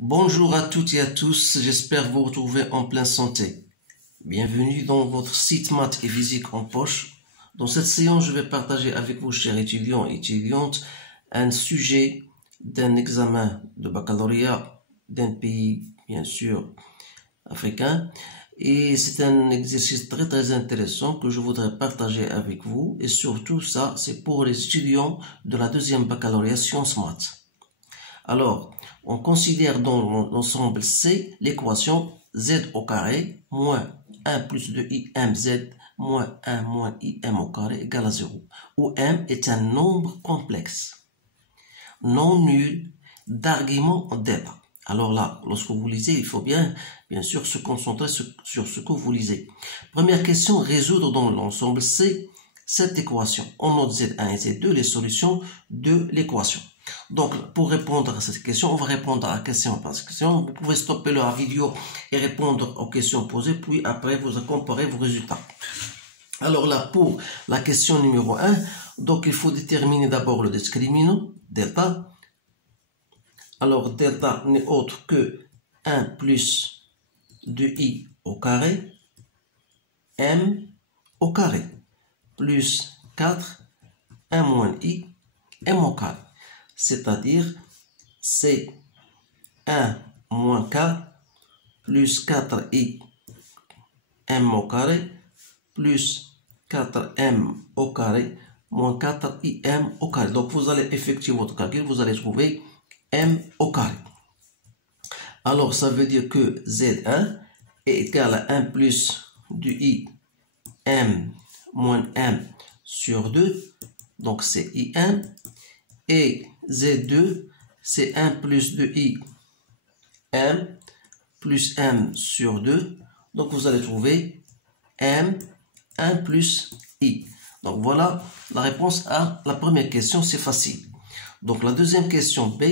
Bonjour à toutes et à tous, j'espère vous retrouver en pleine santé. Bienvenue dans votre site maths et physique en poche. Dans cette séance, je vais partager avec vous, chers étudiants et étudiantes, un sujet d'un examen de baccalauréat d'un pays, bien sûr, africain. Et c'est un exercice très intéressant que je voudrais partager avec vous. Et surtout, ça, c'est pour les étudiants de la deuxième baccalauréat sciences maths. Alors, on considère dans l'ensemble C l'équation z au carré moins 1 plus 2imz moins 1 moins im au carré égale à 0, où m est un nombre complexe, non nul, d'argument d'état. Alors là, lorsque vous lisez, il faut bien sûr se concentrer sur ce que vous lisez. Première question, résoudre dans l'ensemble C cette équation. On note Z1 et Z2 les solutions de l'équation. Donc, pour répondre à cette question, on va répondre à la question par question. Vous pouvez stopper la vidéo et répondre aux questions posées, puis après, vous comparez vos résultats. Alors là, pour la question numéro 1, donc il faut déterminer d'abord le discriminant, delta. Alors, delta n'est autre que 1 plus 2i au carré, m au carré, plus 4, 1 moins i, m au carré. C'est-à-dire, c'est 1 moins 4 plus 4i m au carré plus 4m au carré moins 4im au carré. Donc, vous allez effectuer votre calcul, vous allez trouver m au carré. Alors, ça veut dire que Z1 est égal à 1 plus du i m moins m sur 2. Donc, c'est im. Et Z2, c'est 1 plus de i m plus m sur 2. Donc, vous allez trouver m 1 plus i. Donc, voilà la réponse à la première question, c'est facile. Donc, la deuxième question B,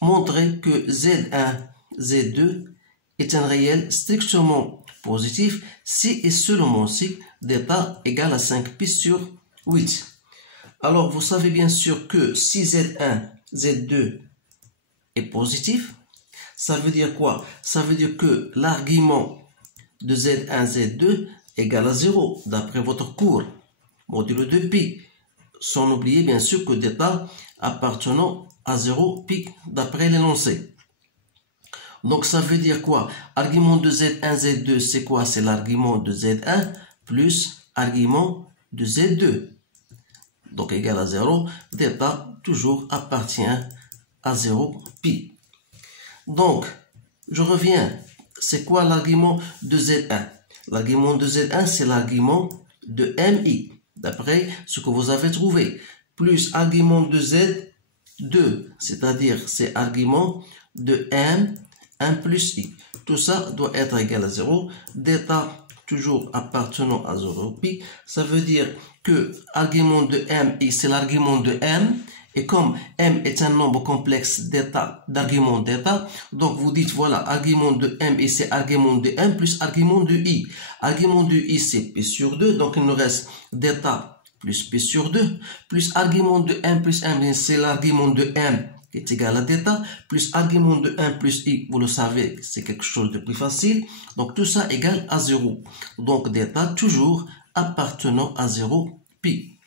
montrer que Z1, Z2 est un réel strictement positif si et seulement si d'état égale à 5π sur 8. Alors, vous savez bien sûr que si Z1, Z2 est positif, ça veut dire quoi? Ça veut dire que l'argument de Z1, Z2 égale à 0, d'après votre cours, modulo 2π, sans oublier bien sûr que d'état appartenant à 0π, d'après l'énoncé. Donc, ça veut dire quoi? Argument de Z1, Z2, c'est quoi? C'est l'argument de Z1 plus argument de Z2. Donc, égal à 0, d'état toujours appartient à 0π. Donc, je reviens. C'est quoi l'argument de Z1? L'argument de Z1, c'est l'argument de MI, d'après ce que vous avez trouvé, plus argument de Z2, c'est-à-dire c'est argument de M, 1 plus I. Tout ça doit être égal à 0, d'état toujours appartenant à 0π, ça veut dire que argument de m c'est l'argument de m, et comme m est un nombre complexe d'état, d'argument d'état, donc vous dites voilà, argument de m et c'est argument de m plus argument de i. Argument de i c'est p sur 2, donc il nous reste d'état plus p sur 2, plus argument de m plus m, c'est l'argument de m qui est égal à d'état, plus argument de 1 plus i, vous le savez, c'est quelque chose de plus facile. Donc, tout ça égale à 0. Donc, d'état toujours appartenant à 0π.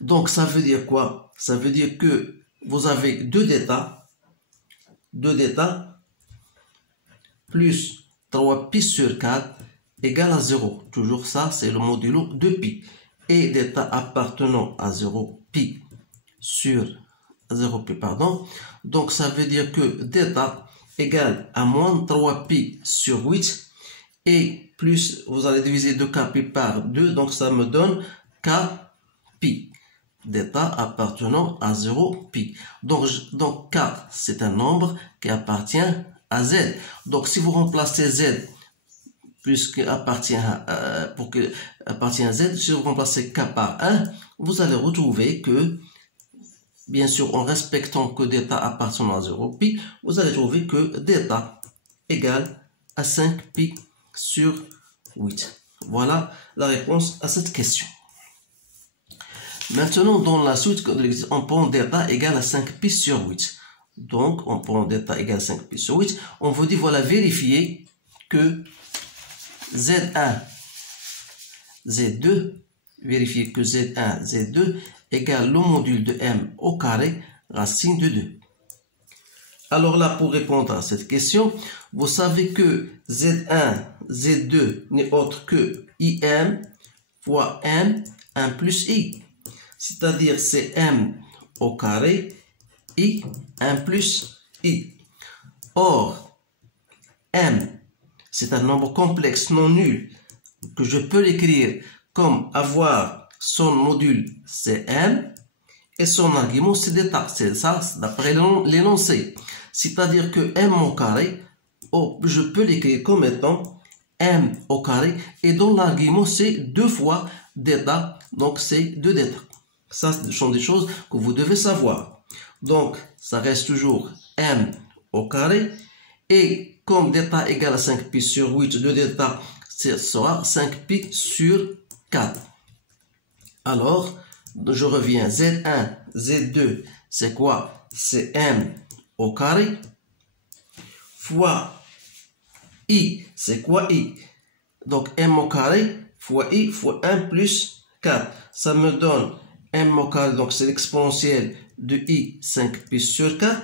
Donc, ça veut dire quoi? Ça veut dire que vous avez 2 d'état plus 3π sur 4 égale à 0. Toujours ça, c'est le modulo 2π. Et d'état appartenant à 0π sur 0π, pardon. Donc, ça veut dire que d'état égale à moins 3π sur 8 et plus, vous allez diviser 2kπ par 2, donc ça me donne kπ. D'état appartenant à 0π. Donc K, c'est un nombre qui appartient à Z. Donc, si vous remplacez Z, puisque appartient à Z, si vous remplacez K par 1, vous allez retrouver que bien sûr, en respectant que d'état appartenant à 0π, vous allez trouver que d'état égale à 5π sur 8. Voilà la réponse à cette question. Maintenant, dans la suite, on prend d'état égale à 5π sur 8. Donc, on prend delta égale 5pi sur 8. On vous dit, voilà, vérifier que Z1, Z2, vérifier que Z1, Z2 égale le module de M au carré racine de 2. Alors là, pour répondre à cette question, vous savez que Z1, Z2 n'est autre que IM fois M, 1 plus I. C'est-à-dire c'est M au carré, I, 1 plus I. Or, M, c'est un nombre complexe non nul que je peux l'écrire comme avoir son module c'est M et son argument c'est d'état. C'est ça d'après l'énoncé. C'est-à-dire que M au carré, je peux l'écrire comme étant M au carré et dont l'argument c'est 2 fois d'état. Donc c'est 2 d'état. Ça, ce sont des choses que vous devez savoir. Donc, ça reste toujours M au carré. Et comme d'état égale à 5pi sur 8, 2 d'état, ce sera 5pi sur 4. Alors, je reviens. Z1, Z2, c'est quoi? C'est M au carré fois I. C'est quoi I? Donc, M au carré fois I fois 1 plus 4. Ça me donne M au carré, donc c'est l'exponentielle de I 5pi sur 4,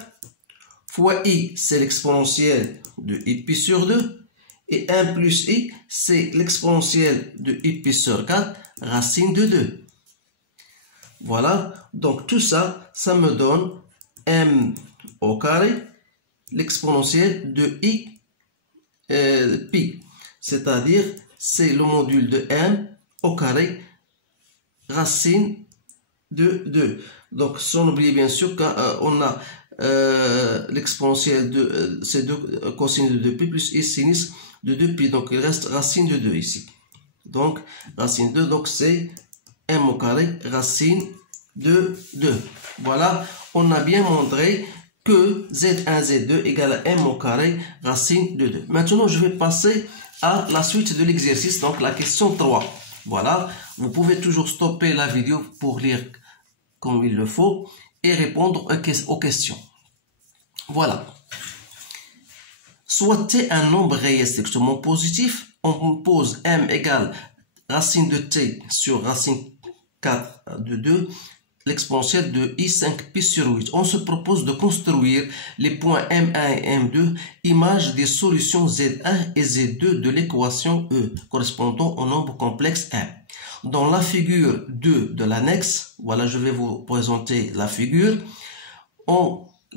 fois I, c'est l'exponentielle de I pi sur 2, et 1 plus I, c'est l'exponentielle de I pi sur 4, racine de 2. Voilà, donc tout ça, ça me donne M au carré, l'exponentielle de I pi, c'est-à-dire c'est le module de M au carré, racine de 2. Donc, sans oublier bien sûr qu'on a l'exponentielle de c'est 2 cosine de 2pi plus I sinus de 2pi. Donc, il reste racine de 2 ici. Donc, racine de 2, donc c'est M au carré, racine de 2. Voilà, on a bien montré que Z1, Z2 égale à M au carré, racine de 2. Maintenant, je vais passer à la suite de l'exercice, donc la question 3. Voilà, vous pouvez toujours stopper la vidéo pour lire comme il le faut et répondre aux questions. Voilà. Soit t un nombre réel strictement positif, on pose m égale racine de t sur racine 4 de 2, l'exponentielle de i5pi sur 8. On se propose de construire les points M1 et M2, image des solutions Z1 et Z2 de l'équation E, correspondant au nombre complexe M. Dans la figure 2 de l'annexe, voilà, je vais vous présenter la figure.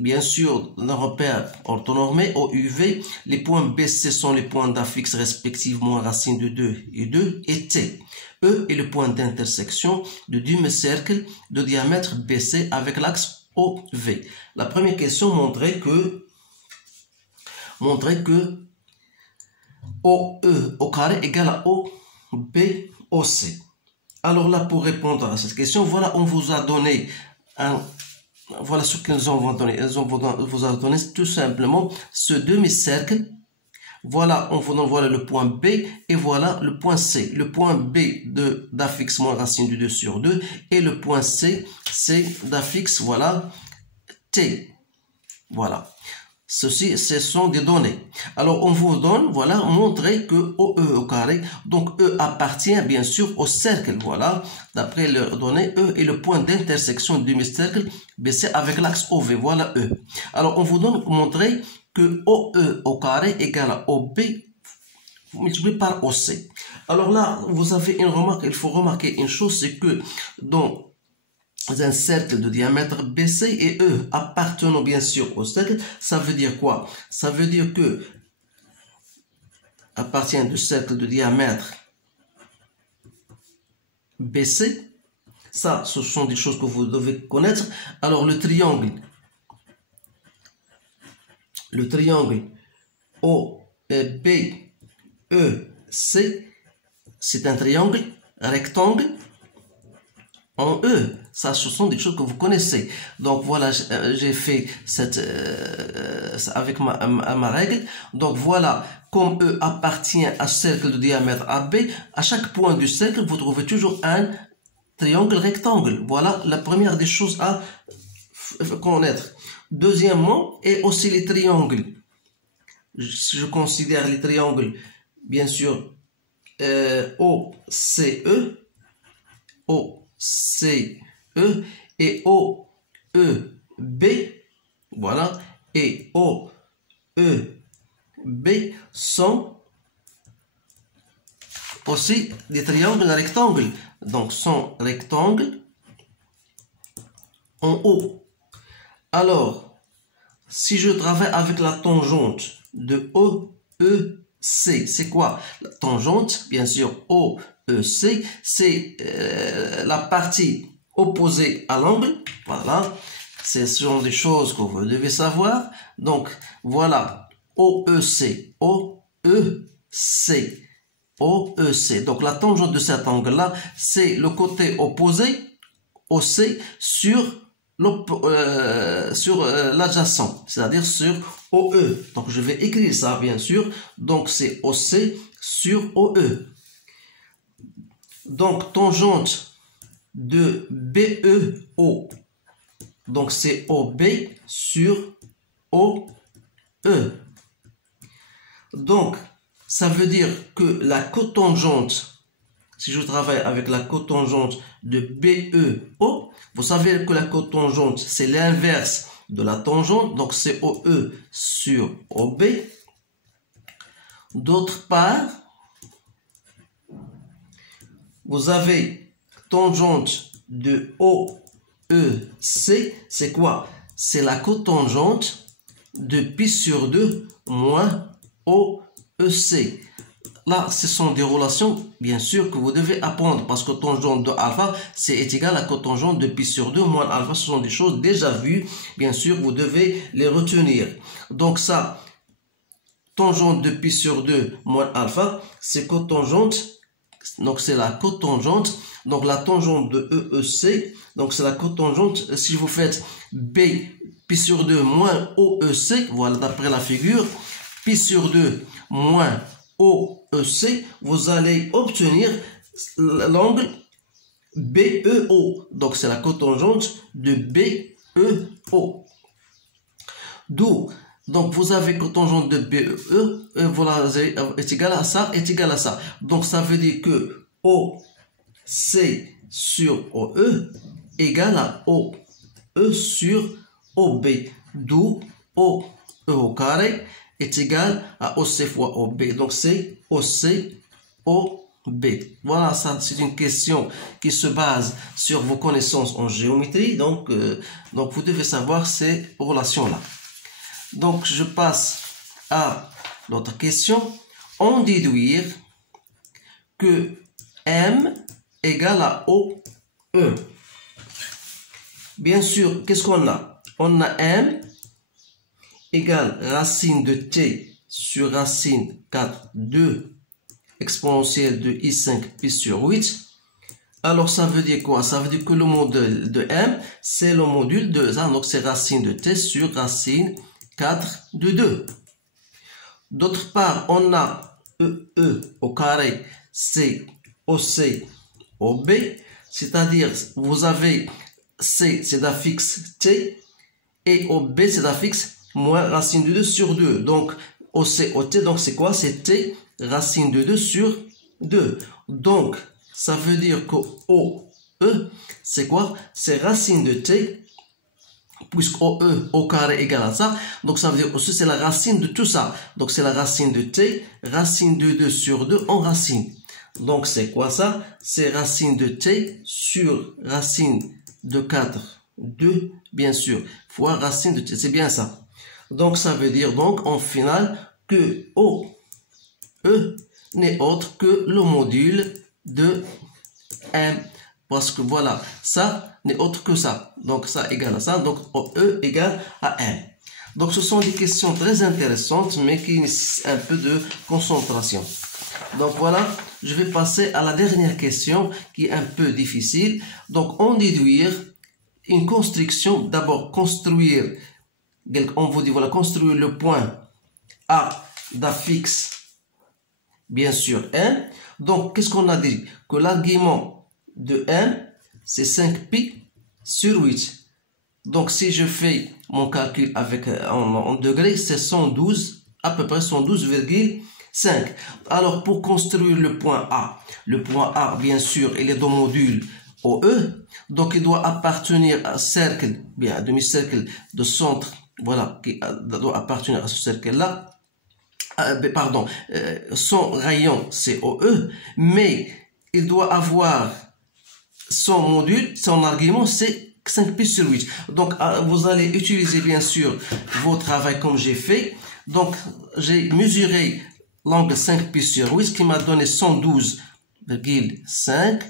Bien sûr, un repère orthonormé au UV, les points BC sont les points d'affixe respectivement racine de 2 et 2 et T. E est le point d'intersection de demi-cercle de diamètre BC avec l'axe OV. La première question montrait que OE au carré égale à OB OC. Alors là, pour répondre à cette question, voilà, on vous a donné voilà ce qu'ils ont donné. Ils vous ont donné tout simplement ce demi-cercle. Voilà, on vous donne voilà le point B et voilà le point C. Le point B d'affixe moins racine de 2 sur 2 et le point C, c'est d'affixe, voilà, T. Voilà. Ceci, ce sont des données. Alors, on vous donne, voilà, montrer que OE au carré, donc E appartient bien sûr au cercle, voilà. D'après leurs données, E est le point d'intersection du demi-cercle BC avec l'axe OV, voilà E. Alors, on vous donne montrer que OE au carré égale à OB multiplié par OC. Alors là, vous avez une remarque, il faut remarquer une chose, c'est que dans un cercle de diamètre BC et E appartenant bien sûr au cercle, ça veut dire quoi? Ça veut dire que appartient du cercle de diamètre BC, ça ce sont des choses que vous devez connaître. Alors le triangle OBEC, c'est un triangle rectangle en E. Ça, ce sont des choses que vous connaissez. Donc voilà, j'ai fait cette avec ma règle. Donc voilà, comme E appartient à cercle de diamètre AB, à chaque point du cercle, vous trouvez toujours un triangle rectangle. Voilà la première des choses à connaître. Deuxièmement, et aussi les triangles. Je considère les triangles, bien sûr, OCE et OEB, voilà, et OEB sont aussi des triangles rectangles, donc sont rectangles en haut. Alors, si je travaille avec la tangente de OEC, c'est quoi? La tangente, bien sûr, OEC, c'est la partie opposée à l'angle. Voilà, ce sont des choses que vous devez savoir. Donc, voilà, OEC, OEC, OEC. Donc, la tangente de cet angle-là, c'est le côté opposé, OC, sur l'adjacent, c'est-à-dire sur OE. Donc, je vais écrire ça, bien sûr. Donc, c'est OC sur OE. Donc, tangente de BEO. Donc, c'est OB sur OE. Donc, ça veut dire que la cotangente, si je travaille avec la cotangente de BEO, vous savez que la cotangente, c'est l'inverse de la tangente, donc c'est OE sur OB. D'autre part, vous avez tangente de OEC, c'est quoi? C'est la cotangente de pi sur 2 moins OEC. Là, ce sont des relations, bien sûr, que vous devez apprendre parce que tangente de alpha, c'est égal à cotangente de pi sur 2 moins alpha. Ce sont des choses déjà vues. Bien sûr, vous devez les retenir. Donc ça, tangente de pi sur 2 moins alpha, c'est cotangente. Donc c'est la cotangente. Donc la tangente de EEC, donc c'est la cotangente. Si vous faites B pi sur 2 moins OEC, voilà d'après la figure, pi sur 2 moins OEC, vous allez obtenir l'angle BEO. Donc, c'est la cotangente de BEO. D'où, donc, vous avez cotangente de BE, voilà, est égal à ça, est égal à ça. Donc, ça veut dire que OC sur OE égale à OE sur OB. D'où OE au carré est égal à OC fois OB. Donc, c'est OC, OB. Voilà, ça, c'est une question qui se base sur vos connaissances en géométrie. Donc vous devez savoir ces relations-là. Donc, je passe à l'autre question. On déduire que M égale à OE. Bien sûr, qu'est-ce qu'on a? On a M égale racine de t sur racine 4, 2 exponentielle de i5 pi sur 8. Alors, ça veut dire quoi? Ça veut dire que le module de M, c'est le module de ça. Donc, c'est racine de t sur racine 4 de 2. D'autre part, on a EE au carré, c'est OC, OB. C'est-à-dire, vous avez C, c'est d'affixe t, et OB, c'est d'affixe moins racine de 2 sur 2. Donc, OC, OT, donc c'est quoi? C'est T racine de 2 sur 2. Donc, ça veut dire que OE, c'est quoi? C'est racine de T, puisque OE au carré égale à ça. Donc, ça veut dire aussi c'est la racine de tout ça. Donc, c'est la racine de T, racine de 2 sur 2 en racine. Donc, c'est quoi ça? C'est racine de T sur racine de 4, 2, bien sûr, fois racine de T. C'est bien ça. Donc, ça veut dire donc en final que OE n'est autre que le module de M. Parce que voilà, ça n'est autre que ça. Donc, ça égale à ça. Donc, OE égale à M. Donc, ce sont des questions très intéressantes, mais qui nécessitent un peu de concentration. Donc, voilà, je vais passer à la dernière question qui est un peu difficile. Donc, on déduire une construction. D'abord, construire. On vous dit, voilà, construire le point A d'affixe, bien sûr, M. Donc, qu'est-ce qu'on a dit? Que l'argument de M, c'est 5pi sur 8. Donc, si je fais mon calcul avec en degrés, c'est 112, à peu près 112,5. Alors, pour construire le point A, bien sûr, il est dans le module OE, donc il doit appartenir à un cercle, bien, un demi-cercle de centre, voilà, qui doit appartenir à ce cercle-là. Son rayon, c'est OE, mais il doit avoir son module, son argument, c'est 5π sur 8. Donc, vous allez utiliser, bien sûr, vos travaux comme j'ai fait. Donc, j'ai mesuré l'angle 5π sur 8, ce qui m'a donné 112,5.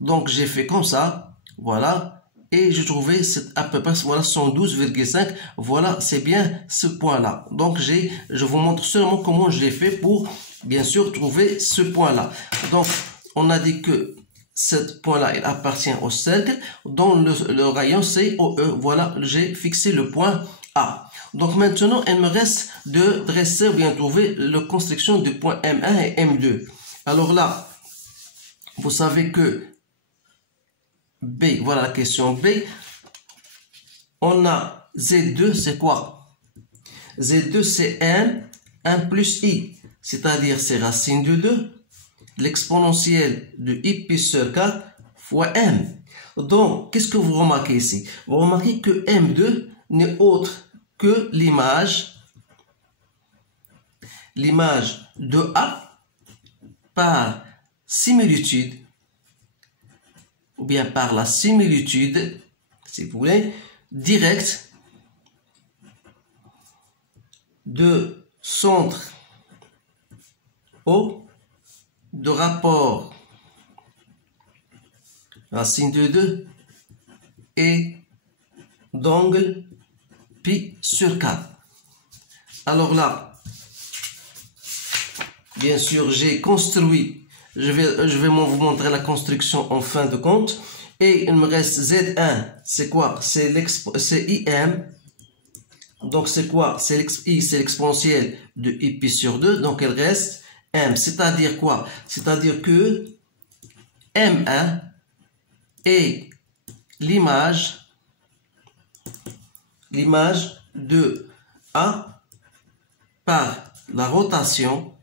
Donc, j'ai fait comme ça, voilà. Et j'ai trouvé à peu près, voilà, 112,5. Voilà, c'est bien ce point-là. Donc, je vous montre seulement comment je l'ai fait pour, bien sûr, trouver ce point-là. Donc, on a dit que ce point-là, il appartient au cercle, dont le rayon c'est OE. Voilà, j'ai fixé le point A. Donc maintenant, il me reste de dresser ou bien trouver la construction du point M1 et M2. Alors là, vous savez que B, voilà la question B. On a Z2, c'est quoi? Z2, c'est M, 1 plus I, c'est-à-dire c'est racine de 2. L'exponentielle de I sur 4 fois M. Donc, qu'est-ce que vous remarquez ici? Vous remarquez que M2 n'est autre que l'image de A par similitude, ou bien par la similitude, si vous voulez, directe de centre O de rapport racine de 2 et d'angle pi sur 4. Alors là, bien sûr, j'ai construit, je vais vous montrer la construction en fin de compte, et il me reste Z1, c'est quoi? C'est IM, donc c'est quoi? C'est l'exponentielle de I pi sur 2, donc il reste M, c'est-à-dire quoi? C'est-à-dire que M1 est l'image de A par la rotation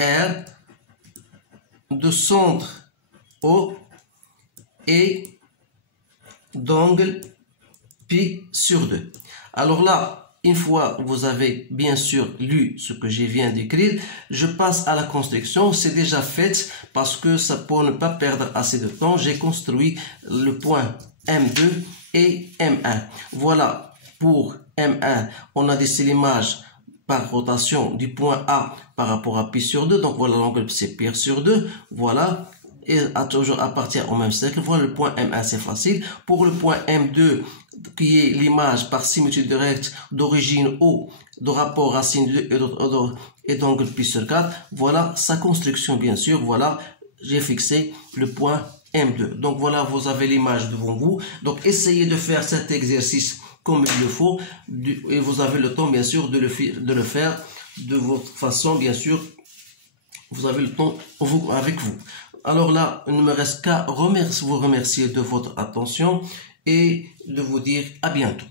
R de centre O et d'angle pi sur 2. Alors là, une fois que vous avez bien sûr lu ce que je viens d'écrire, je passe à la construction. C'est déjà fait parce que ça pour ne pas perdre assez de temps, j'ai construit le point M2 et M1. Voilà, pour M1, on a décidé l'image par rotation du point A par rapport à pi sur 2. Donc voilà, l'angle c'est pi sur 2. Voilà. Et toujours appartient au même cercle. Voilà le point M1, c'est facile. Pour le point M2, qui est l'image par similitude directe d'origine O, de rapport racine 2 et d'angle pi sur 4, voilà sa construction, bien sûr. Voilà, j'ai fixé le point M2. Donc voilà, vous avez l'image devant vous. Donc essayez de faire cet exercice comme il le faut. Et vous avez le temps, bien sûr, de le faire de votre façon, bien sûr. Vous avez le temps avec vous. Alors là, il ne me reste qu'à vous remercier de votre attention et de vous dire à bientôt.